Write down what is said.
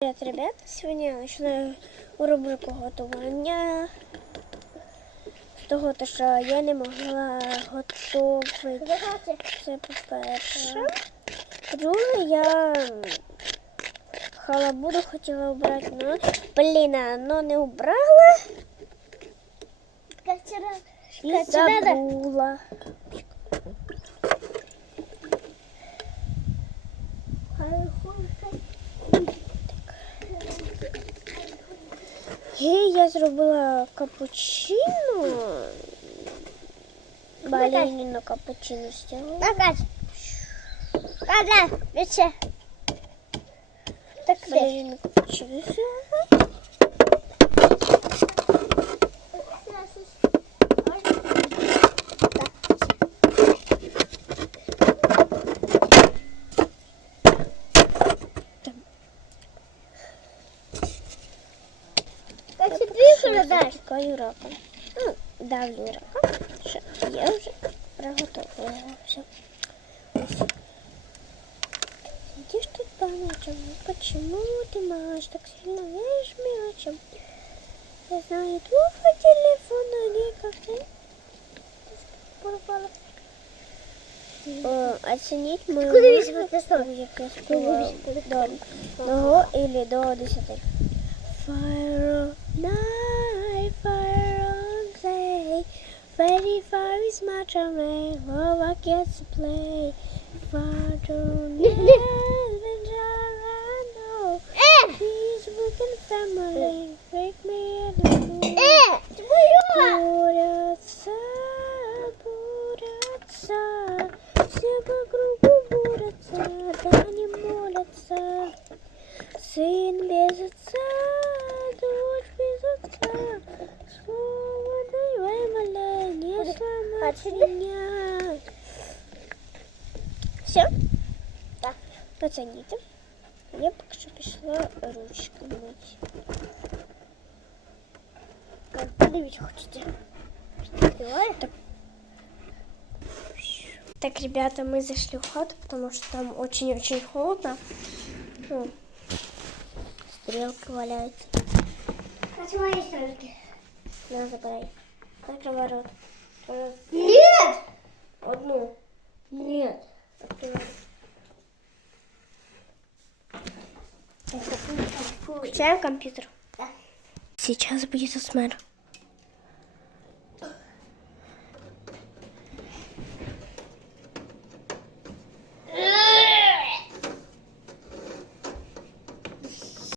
Привет, ребят! Сегодня я начинаю рубрику готування. З того, що я не могла готувати. Це по-перше. По-друге, я халабуду хотіла обрати, но, блін, но не убрала і забула. І я зробила капучино. Балерину капучино. Накать. Када, віче. Так, Балерину капучино зробила. Так що ти продаєш? Чекаю рака. Ну, давлю рака. Що, я вже приготувала його. Все. Сидишь тут по ночам, ну почему ты малыш так сильно веришь мелочам? Я знаю твоего телефона никак порвала. О, оценить мою Куди музыку, візьмеш на стол? як я співаю до одного или до десяти. Fire on night, fire on day. Ready for his match on me, oh I get to play. Father, I know. Е! He's working family, break me in the mood. Е! Твою! Бурятся, бурятся, все по кругу бурятся, да не молятся. Сын сломать Отсюда? меня. Все? Так. Оцените. Я пока что пішла ручки мыть. Подивіться, хочете. Так. Так, ребята, мы зашли в хату, потому что там очень-очень холодно. Ну, стрелки валяются. А це мої стрілки. На, забирай. Закрывай рот. Нет! Одну. Нет. Включаем компьютер. Да. Сейчас будет СМР.